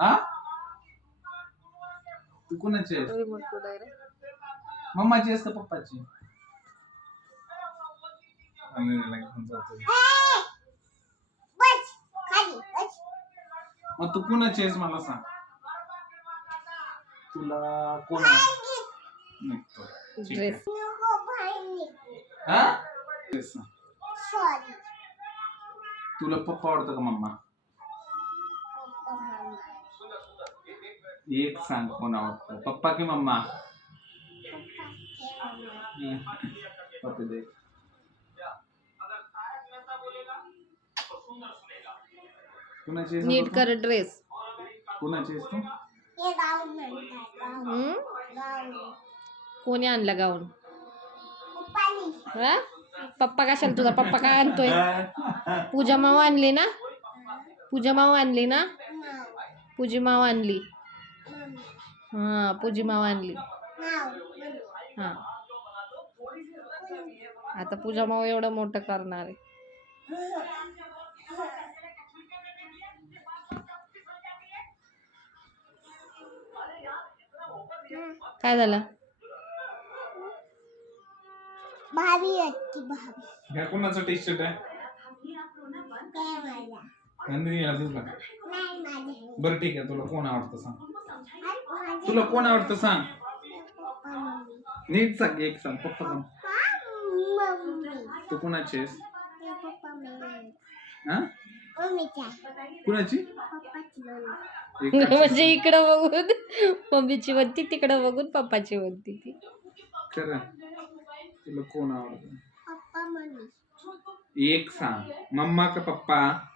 हा? तू कोणाची आहेस? मम्माची आहेस का पप्पाची. मग तू कोणाची आहेस मला सांग. तुला कोण निघतो. ठीक आहे. ड्रेस हा? तेच ना. तुला पप्पा आवडतं का मम्मा? एक सांग कोण आवडतं पप्पा की मम्मा? पप्पा दे. कुणाची आहेस नीट? कर ड्रेस. कुणाची आहेस तू? हम्म? कोणी आणला गाऊन? हा? पप्पा कशाला तुझा पप्पा काय आणतोय? पूजा माव आणली ना? पूजा माव आणली ना? पूजी माव आणली. हा पूजी माव आणली. हा. आता पूजा माव एवढं मोठं करणार आहे. काय झालं? भाभी अच्छी भाभी. ह्या कोणाचं टी शर्ट आहे? काय मला नंदिनी याला तुला नाही माझे. बरं ठीक आहे तुला कोण आवडतं सांग. तुला कोण आवडतं सांग. Papa mummy. नीट सांग एक सांग पप्पा सांग. मम्मी. तू कोणाची आहेस? ते पप्पा मम्मी हा? मम्मीच्या. कुणाची? पप्पाची मम्मी. एकाची. म्हणजे इकडं बघून मम्मीची म्हणती तिकडं बघून पप्पाची म्हणती ती. खरं तुला कोण आवडतं? Papa mummy. एक सांग. मम्मा का पप्पा?